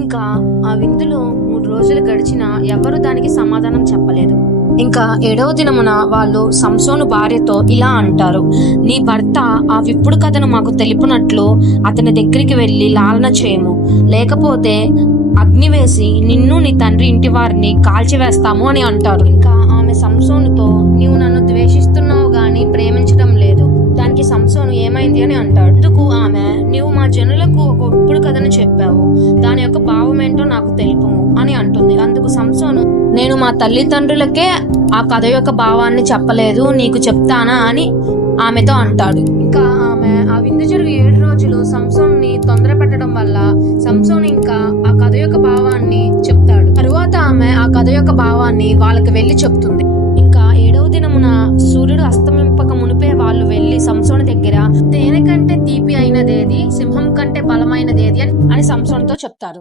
ఇంకా ఆ విందులో 3 రోజులు గడిచినా ఎవరు దానికి సమాధానం చెప్పలేదు. ఇంకా 7వ దినమున వాళ్ళు సంసోను భార్యతో ఇలా అంటారు, నీ భర్త ఆ విప్పుడు కథను మాకు తెలుపునట్లు అతని దగ్గరికి వెళ్ళి లాలన చేయము, లేకపోతే అగ్ని వేసి నిన్ను నీ తండ్రి ఇంటి వారిని కాల్చివేస్తాము అని అంటారు. ఇంకా ఆమె సంసోనుతో, నీవు నన్ను ద్వేషిస్తున్నావు గాని ప్రేమించడం లేదు. దానికి సంసోను ఏమైంది అని అంటాడు. అందుకు ఆమె, నీవు మా జనులకు ఒక విప్పుడు కథను చెప్పావు, దాని యొక్క భావం ఏంటో నాకు తెలుపుము అని అంటుంది. అందుకు సంసోను, నేను మా తల్లిదండ్రులకే ఆ కథ యొక్క భావాన్ని చెప్పలేదు, నీకు చెప్తానా అని ఆమెతో అంటాడు. ఇంకా ఆమె ఆ విందు జరిగి 7 రోజులు సంసోన్ని తొందర పెట్టడం వల్ల సంసోన్ ఇంకా ఆ కథ యొక్క భావాన్ని చెప్తాడు. తరువాత ఆమె ఆ కథ యొక్క భావాన్ని వాళ్ళకి వెళ్ళి చెప్తుంది. ఇంకా 7వ దినమున సూర్యుడు అస్తమింపక మునిపే వాళ్ళు వెళ్లి సంసోను దగ్గర, తేనె కంటే తీపి అయినదేది, సింహం కంటే బలమైనదేది అని సంసోనుతో చెప్తారు.